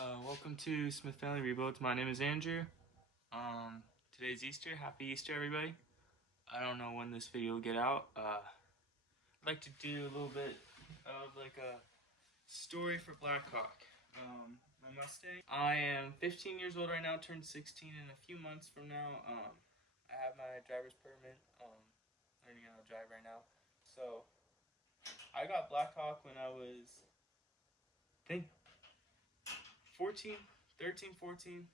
Welcome to Smith Family Rebuilds. My name is Andrew. Today's Easter. Happy Easter, everybody. I don't know when this video will get out. I'd like to do a little bit of like a story for BLACKHAWK. My Mustang. I am 15 years old right now, turned 16 in a few months from now. I have my driver's permit. Learning how to drive right now. So, I got BLACKHAWK when I was, I think, 14, 13, 14.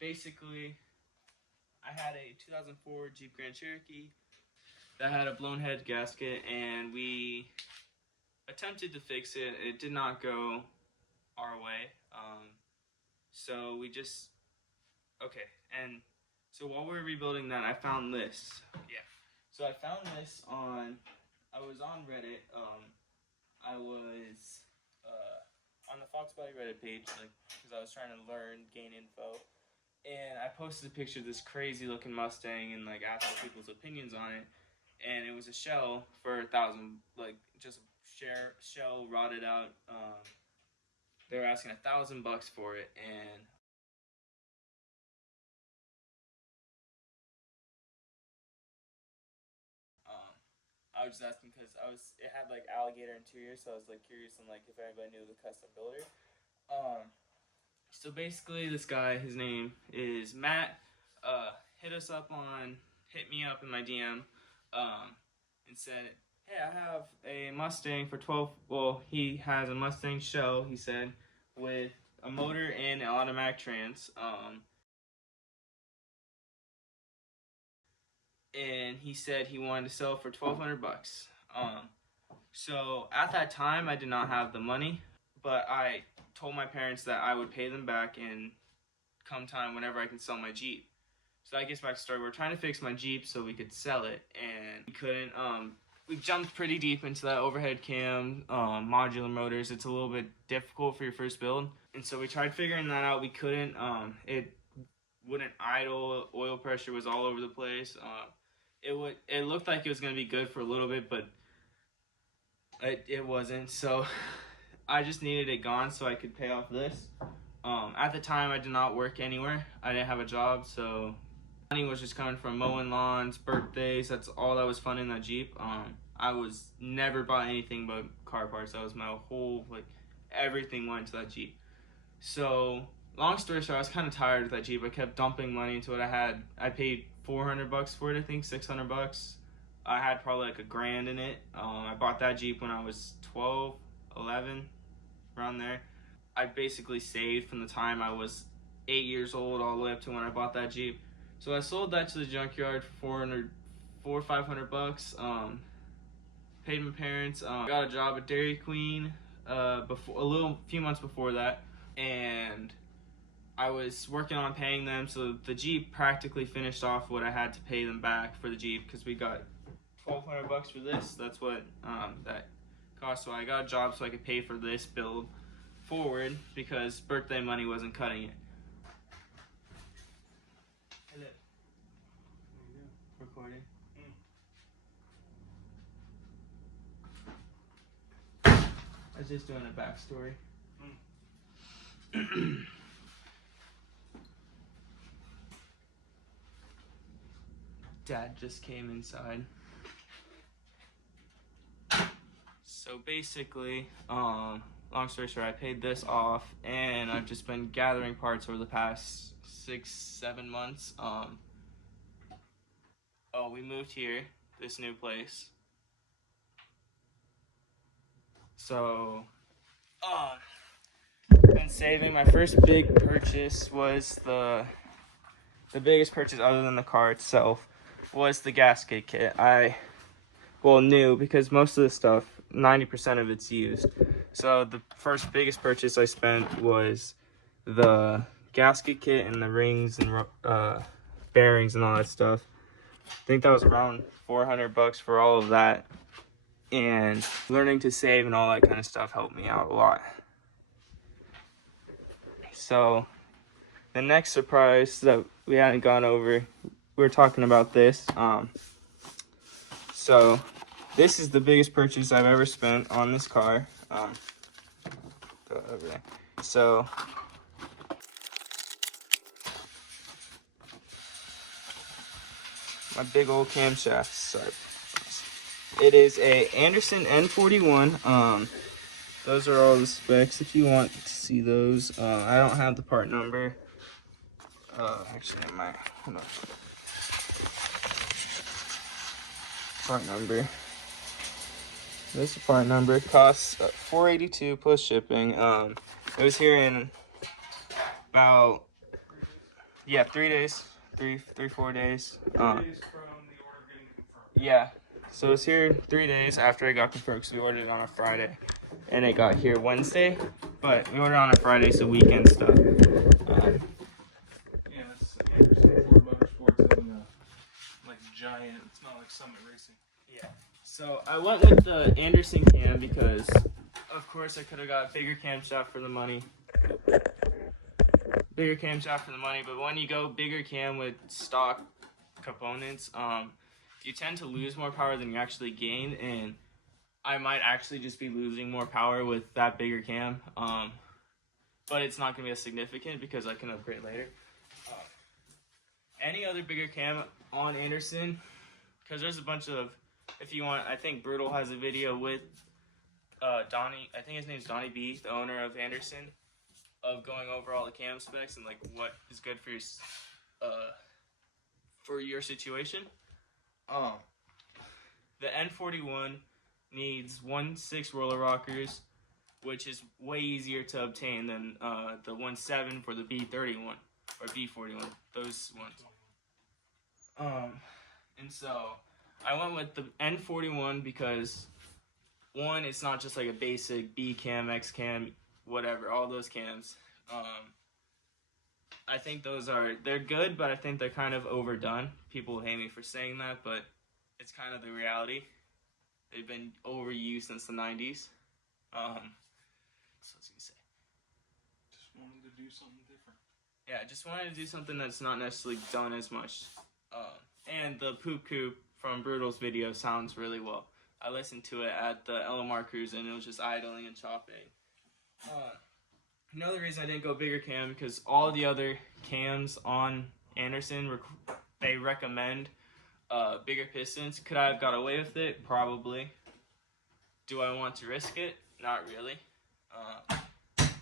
Basically, I had a 2004 Jeep Grand Cherokee that had a blown head gasket, and we attempted to fix it. It did not go our way. So we just, okay. And so while we were rebuilding that, I found this. Yeah. So I found this I was on Reddit. I was on the Fox Body Reddit page, like, because I was trying to gain info. And I posted a picture of this crazy looking Mustang and like asked for people's opinions on it. And it was a shell for $1,000, like just shell rotted out. They were asking $1,000 for it, and I was just asking because it had like alligator interior, so I was like curious on like if anybody knew the custom builder. So basically, this guy, his name is Matt, hit me up in my DM, and said, hey, I have a Mustang for 12, well, he has a Mustang shell, he said, with a motor and an automatic trans, and he said he wanted to sell for $1,200. So at that time, I did not have the money, but I told my parents that I would pay them back in come time whenever I can sell my Jeep. So that gets back to the story. We're trying to fix my Jeep so we could sell it, and we couldn't. We jumped pretty deep into that overhead cam, modular motors. It's a little bit difficult for your first build, and so we tried figuring that out. We couldn't. It wouldn't idle. Oil pressure was all over the place. It looked like it was gonna be good for a little bit, but it wasn't. So I just needed it gone so I could pay off this. At the time, I did not work anywhere. I didn't have a job, so money was just coming from mowing lawns, birthdays. That's all that was fun in that Jeep. I was never bought anything but car parts. That was my whole, like, everything went to that Jeep. So, long story short, I was kind of tired of that Jeep. I kept dumping money into it. I paid $400 for it, I think, $600. I had probably like $1,000 in it. I bought that Jeep when I was 12, 11, around there. I basically saved from the time I was 8 years old all the way up to when I bought that Jeep. So I sold that to the junkyard for $400 or $500. Paid my parents. Got a job at Dairy Queen few months before that, and I was working on paying them. So the Jeep practically finished off what I had to pay them back for the Jeep, because we got $1,200 for this. That's what that cost. So I got a job so I could pay for this build forward, because birthday money wasn't cutting it. Hello. Recording. I was just doing a backstory. Dad just came inside. So basically, long story short, I paid this off, and I've just been gathering parts over the past 6-7 months. We moved here, this new place. So, been saving. My first big purchase was the biggest purchase other than the car itself was the gasket kit. New, because most of the stuff, 90% of it's used. So the first biggest purchase I spent was the gasket kit and the rings and bearings and all that stuff. I think that was around $400 for all of that. And learning to save and all that kind of stuff helped me out a lot. So the next surprise that we hadn't gone over, we were talking about this. So this is the biggest purchase I've ever spent on this car. go over there. So my big old camshaft. Sorry. It is a Anderson N41. Those are all the specs if you want to see those. I don't have the part number. Actually, I might. Hold on. Part number. This is the part number. It costs $482 plus shipping. It was here in about 3 days, 4 days. 3 days from the order getting confirmed. Yeah. So it's here 3 days after it got confirmed. So we ordered it on a Friday, and it got here Wednesday. But we ordered on a Friday, so weekend stuff. Yeah, that's Anderson Ford Motorsports isn't like giant. It's not like Summit Racing. Yeah. So I went with the Anderson cam because, of course, I could have got a bigger camshaft for the money. But when you go bigger cam with stock components, you tend to lose more power than you actually gain, and I might actually just be losing more power with that bigger cam. But it's not going to be as significant because I can upgrade later. Any other bigger cam on Anderson, because there's a bunch of, if you want, I think Brutal has a video with Donnie, I think his name's Donnie B, the owner of Anderson, of going over all the cam specs and like what is good for your situation. The N41 needs 1.6 roller rockers, which is way easier to obtain than the 1.7 for the B31 or B41, those ones. And so I went with the N41 because, one, it's not just like a basic B cam, X cam, whatever, all those cams. I think they're good, but I think they're kind of overdone. People hate me for saying that, but it's kind of the reality. They've been overused since the 90s. So what's he say? Just wanted to do something different. Yeah, I just wanted to do something that's not necessarily done as much. And the Poop Coop from Brutal's video sounds really well. I listened to it at the LMR cruise and it was just idling and chopping. Another reason I didn't go bigger cam because all the other cams on Anderson, they recommend bigger pistons. Could I have got away with it? Probably. Do I want to risk it? Not really.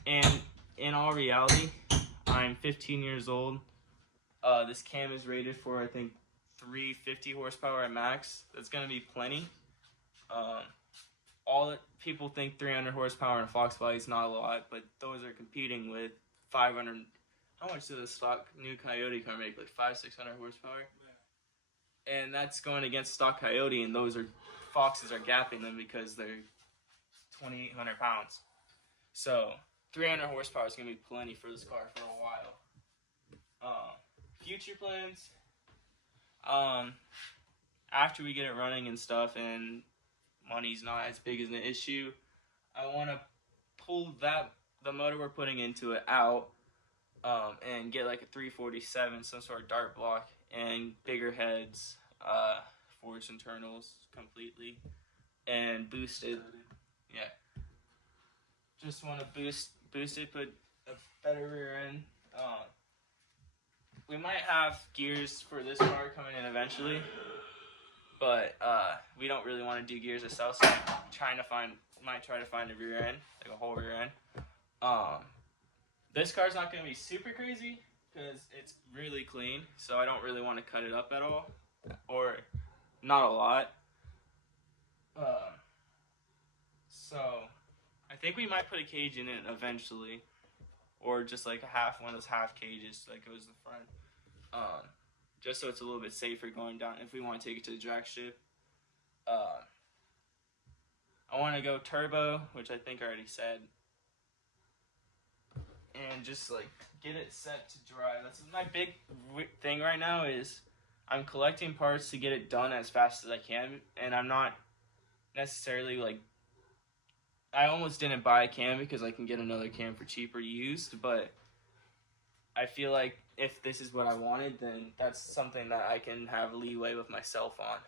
And in all reality, I'm 15 years old. This cam is rated for, I think, 350 horsepower at max. That's going to be plenty. People think 300 horsepower in a Fox body is not a lot, but those are competing with 500. How much does a stock new Coyote car make? Like 500-600 horsepower? Yeah. And that's going against stock Coyote, and Foxes are gapping them because they're 2,800 pounds. So 300 horsepower is going to be plenty for this car for a while. Future plans. After we get it running and stuff and money's not as big as an issue, I want to pull the motor we're putting into it out and get like a 347, some sort of dart block, and bigger heads, forged internals completely, and boost it. Yeah. Just want to boost it, put a better rear end. We might have gears for this car coming in eventually, but we don't really want to do gears ourselves, so might try to find a rear end, like a whole rear end. This car's not going to be super crazy because it's really clean, so I don't really want to cut it up at all, or not a lot. So I think we might put a cage in it eventually, or just like one of those half cages that goes to the front. Just so it's a little bit safer going down if we want to take it to the drag strip. I want to go turbo, which I think I already said, and just like get it set to drive. That's my big thing right now is I'm collecting parts to get it done as fast as I can, and I'm not necessarily like, I almost didn't buy a cam because I can get another cam for cheaper used, but I feel like if this is what I wanted, then that's something that I can have leeway with myself on,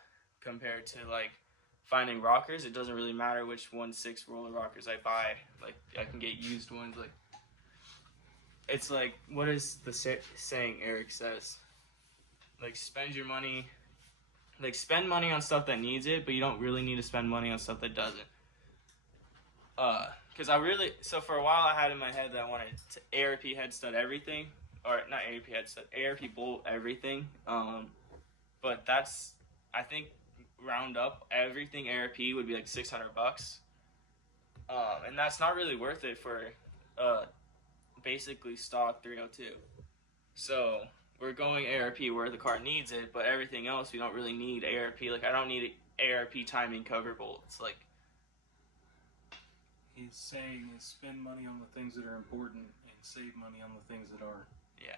compared to like finding rockers. It doesn't really matter which 1/6 roller rockers I buy. Like, I can get used ones. Like, it's like, what is the saying Eric says? Like, spend money on stuff that needs it, but you don't really need to spend money on stuff that doesn't. Because so for a while I had in my head that I wanted to ARP head stud everything, or not ARP head stud, ARP bolt everything. But that's, I think, round up everything ARP would be like $600. And that's not really worth it for basically stock 302. So we're going ARP where the car needs it, but everything else we don't really need ARP. Like, I don't need ARP timing cover bolts. Like, he's saying is spend money on the things that are important and save money on the things that aren't. yeah.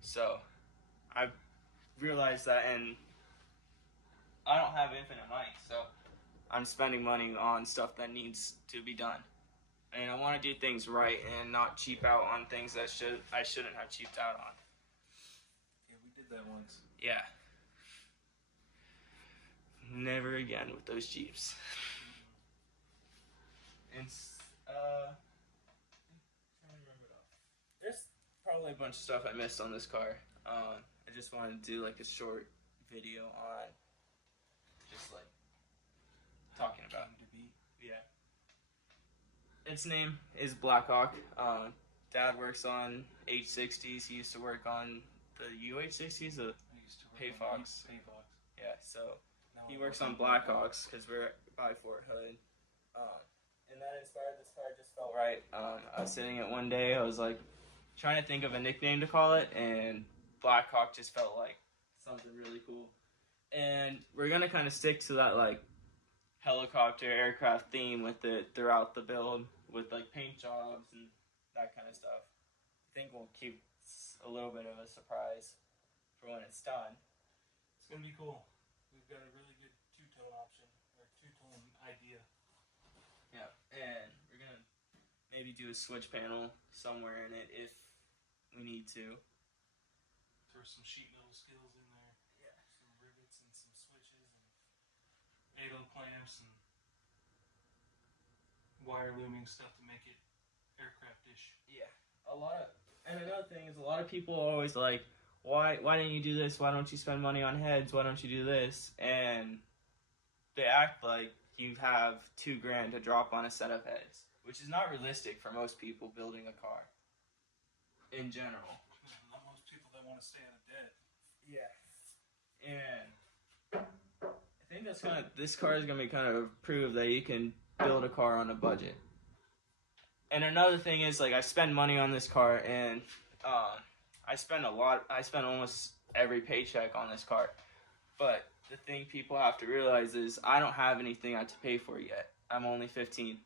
So I've realized that, and I don't have infinite money, so I'm spending money on stuff that needs to be done. And I want to do things right and not cheap out on things that I shouldn't have cheaped out on. Yeah, we did that once. Yeah. Never again with those Jeeps. And there's probably a bunch of stuff I missed on this car. I just wanted to do like a short video on just like talking about it. Yeah. Its name is BLACKHAWK. Dad works on H60s. He used to work on the UH60s, the Payfox. Yeah, so he works on BLACKHAWKs because we're by Fort Hood. And that inspired this car. Just felt right. I was sitting it one day. I was like trying to think of a nickname to call it, and BLACKHAWK just felt like something really cool. And we're gonna kind of stick to that like helicopter aircraft theme with it throughout the build, with like paint jobs and that kind of stuff. I think we'll keep a little bit of a surprise for when it's done. It's gonna be cool. We've got a really good two-tone option, or two-tone idea. Yeah, and we're gonna maybe do a switch panel somewhere in it if we need to. Throw some sheet metal skills in there. Yeah. Some rivets and some switches and angle clamps and wire looming stuff to make it aircraft-ish. Yeah. And another thing is, a lot of people are always like, why didn't you do this? Why don't you spend money on heads? Why don't you do this? And they act like you have $2,000 to drop on a set of heads, which is not realistic for most people building a car in general. Not most people that want to stay out of debt. Yeah. And I think this car is gonna be kind of prove that you can build a car on a budget. And another thing is, like, I spend money on this car, and I spend almost every paycheck on this car. But the thing people have to realize is I don't have anything I have to pay for yet. I'm only 15.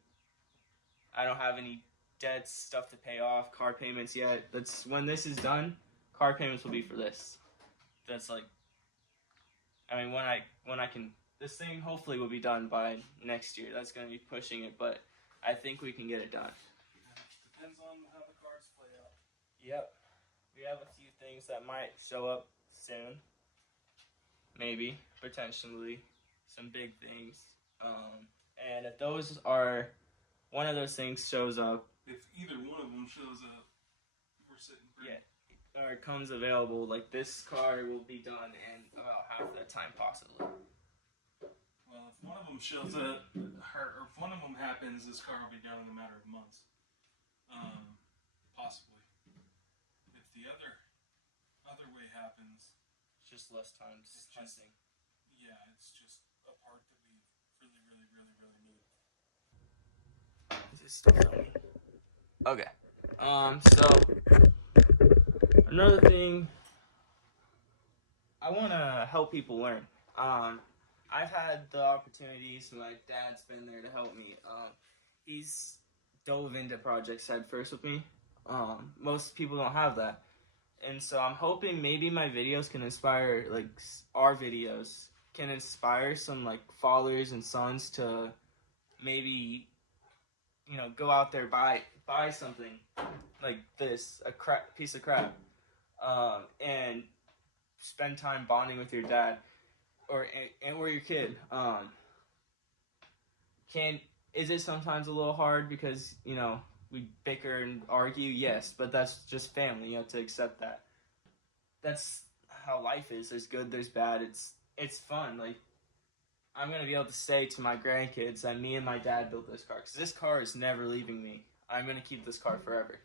I don't have any debts, stuff to pay off, car payments yet. That's when this is done, car payments will be for this. That's like, I mean, when I can, this thing hopefully will be done by next year. That's going to be pushing it, but I think we can get it done. Depends on how the cards play out. Yep. We have a few things that might show up soon. Maybe, potentially, some big things. And if those are, one of those things shows up. If either one of them shows up, we're sitting pretty. Yeah. Or it comes available, like this car will be done in about half that time, possibly. Well, if one of them shows up, or if one of them happens, this car will be done in a matter of months. Possibly. If the other way happens, It's just less time testing. Yeah, it's just a part that we really, really, really, really need. Is this still filming? Okay. So another thing, I want to help people learn. I've had the opportunities. My dad's been there to help me. He's dove into projects head first with me. Most people don't have that. And so I'm hoping maybe my videos can inspire, like, our videos can inspire some, like, fathers and sons to maybe, you know, go out there, buy something like this, a piece of crap, and spend time bonding with your dad or your kid. Is it sometimes a little hard because, you know, we bicker and argue? Yes, but that's just family. You have to accept that. That's how life is. There's good, there's bad. It's fun. Like, I'm going to be able to say to my grandkids that me and my dad built this car. Because this car is never leaving me. I'm going to keep this car forever.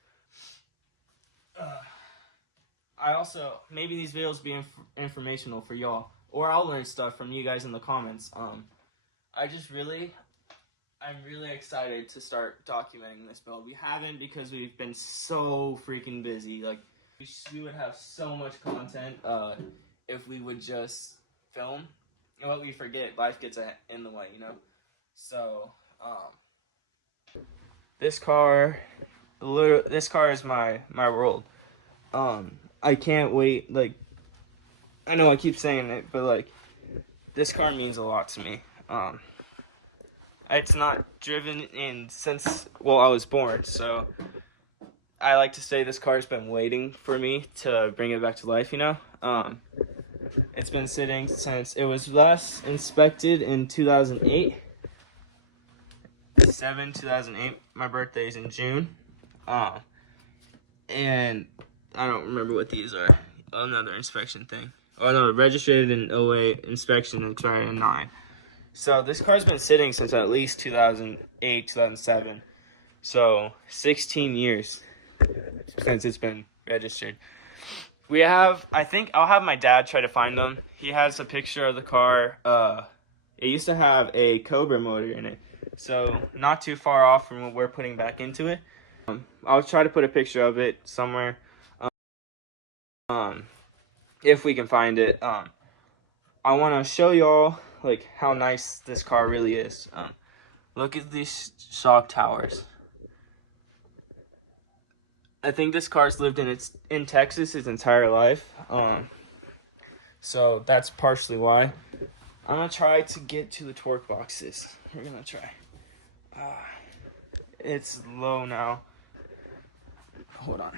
I also, maybe these videos will be informational for y'all. Or I'll learn stuff from you guys in the comments. I'm really excited to start documenting this build. We haven't because we've been so freaking busy. Like, we would have so much content if we would just film. And what we forget, life gets in the way, you know? So, this car is my world. I can't wait, like, I know I keep saying it, but, like, this car means a lot to me. It's not driven in since, well, I was born, so I like to say this car's been waiting for me to bring it back to life, you know? It's been sitting since it was last inspected in 2008. 2008. My birthday is in June. And I don't remember what these are. Another inspection thing. Oh no, registered in 08, inspection expired in 9. So this car's been sitting since at least 2008, 2007. So 16 years since it's been registered. I think I'll have my dad try to find them. He has a picture of the car. It used to have a Cobra motor in it. So not too far off from what we're putting back into it. I'll try to put a picture of it somewhere. If we can find it. I want to show y'all like how nice this car really is. Look at these shock towers. I think this car's lived in Texas its entire life. So that's partially why. I'm gonna try to get to the torque boxes. We're gonna try. It's low now. Hold on.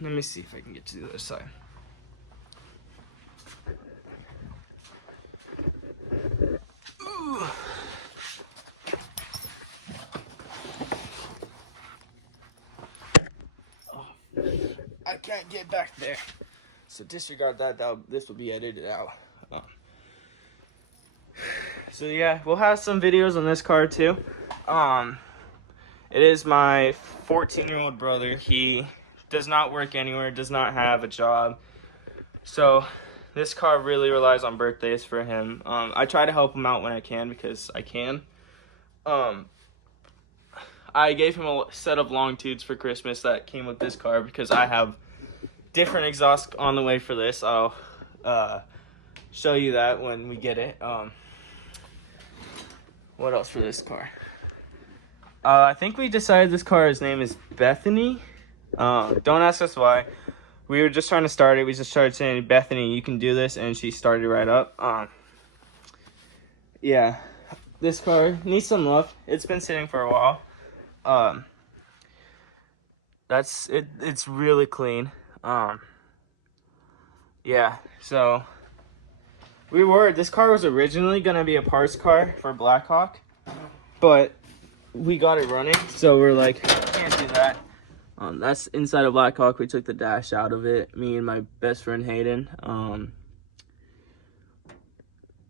Let me see if I can get to the other side. Ooh. Oh, I can't get back there. So disregard that. This will be edited out. So yeah, we'll have some videos on this car too. It is my 14-year-old brother. He does not work anywhere, does not have a job. So this car really relies on birthdays for him. I try to help him out when I can because I can. I gave him a set of long tubes for Christmas that came with this car because I have different exhaust on the way for this. I'll show you that when we get it. What else for this car? I think we decided this car's name is Bethany. Don't ask us why. We were just trying to start it. We just started saying, Bethany, you can do this, and she started right up. Yeah, this car needs some love. It's been sitting for a while. That's it. It's really clean. Yeah, so this car was originally gonna be a parts car for BLACKHAWK, but we got it running, so we're like, can't do that. That's inside of BLACKHAWK. We took the dash out of it, me and my best friend Hayden.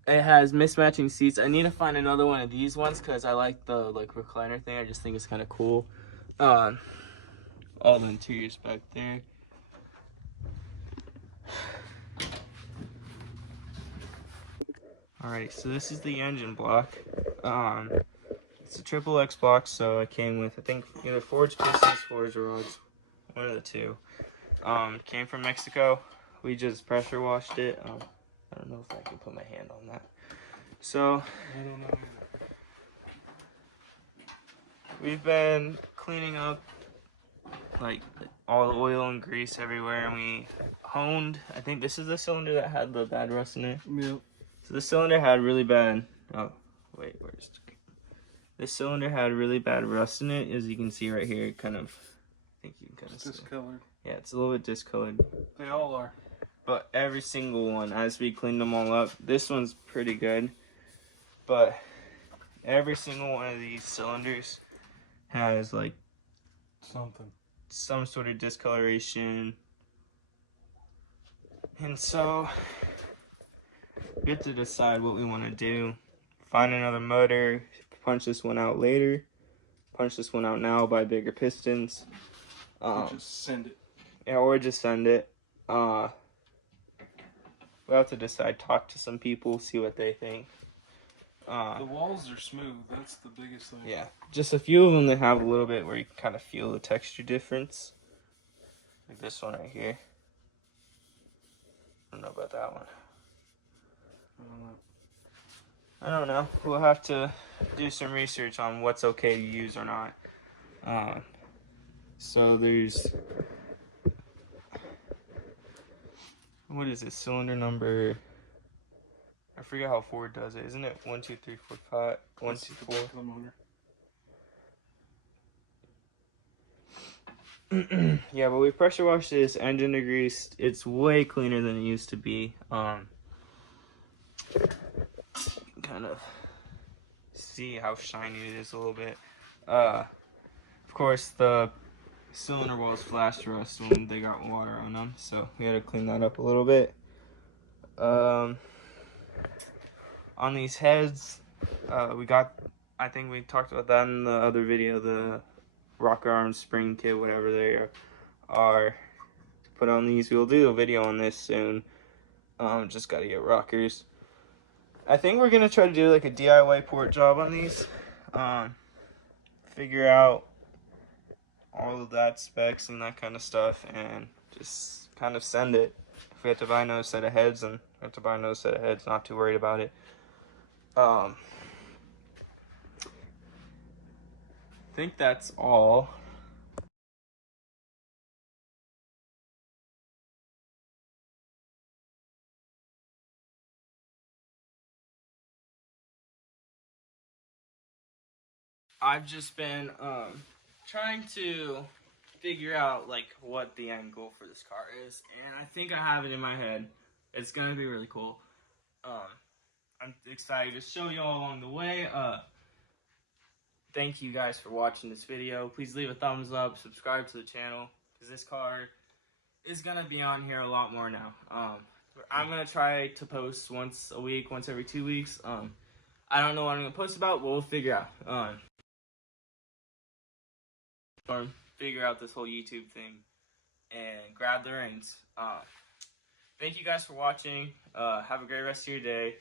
It has mismatching seats. I need to find another one of these ones because I like the recliner thing. I just think it's kind of cool. All the interiors back there. Alright, so this is the engine block. It's a triple X block, so it came with, I think, either forged pistons, forged rods, one of the two. Came from Mexico. We just pressure washed it. I don't know if I can put my hand on that. So, I don't know. we've been cleaning up like all the oil and grease everywhere, and we honed. I think this is the cylinder that had the bad rust in it. Yep. So the cylinder had really bad. Oh, wait, where's? This cylinder had really bad rust in it, as you can see right here. It kind of, I think you can kind of see. Discolored. Yeah, it's a little bit discolored. They all are. But every single one, as we cleaned them all up, this one's pretty good. But Every single one of these cylinders has like some sort of discoloration, and so we have to decide what we want to do. Find another motor, punch this one out later, punch this one out now, buy bigger pistons. Or just send it. Yeah, or just send it. We'll have to decide, talk to some people, see what they think. The walls are smooth, that's the biggest thing. Yeah, just a few of them that have a little bit where you can kind of feel the texture difference. Like this one right here. I don't know about that one. I don't know. We'll have to do some research on what's okay to use or not. So there's, what is it? Cylinder number, I forget how Ford does it. Isn't it 1, 2, 3, 4, 5? 1, 2, 4. Yeah, but we pressure washed this, engine degreased. It's way cleaner than it used to be. Kind of see how shiny it is a little bit. Of course, the cylinder walls flashed rust when they got water on them, so we had to clean that up a little bit. On these heads, we got, I think we talked about that in the other video, the rocker arm spring kit, whatever they are put on these. We'll do a video on this soon. Just gotta get rockers. I think we're gonna try to do like a DIY port job on these. Figure out all of that specs and that kind of stuff, and just kind of send it. If we have to buy another set of heads, then we have to buy another set of heads. Not too worried about it. I think that's all. I've just been trying to figure out like what the end goal for this car is, and I think I have it in my head. It's gonna be really cool. I'm excited to show you all along the way. Thank you guys for watching this video. Please leave a thumbs up, subscribe to the channel, because this car is gonna be on here a lot more now. I'm gonna try to post once a week, once every 2 weeks. I don't know what I'm gonna post about, but we'll figure out. Or figure out this whole YouTube thing and grab the reins. Thank you guys for watching. Have a great rest of your day.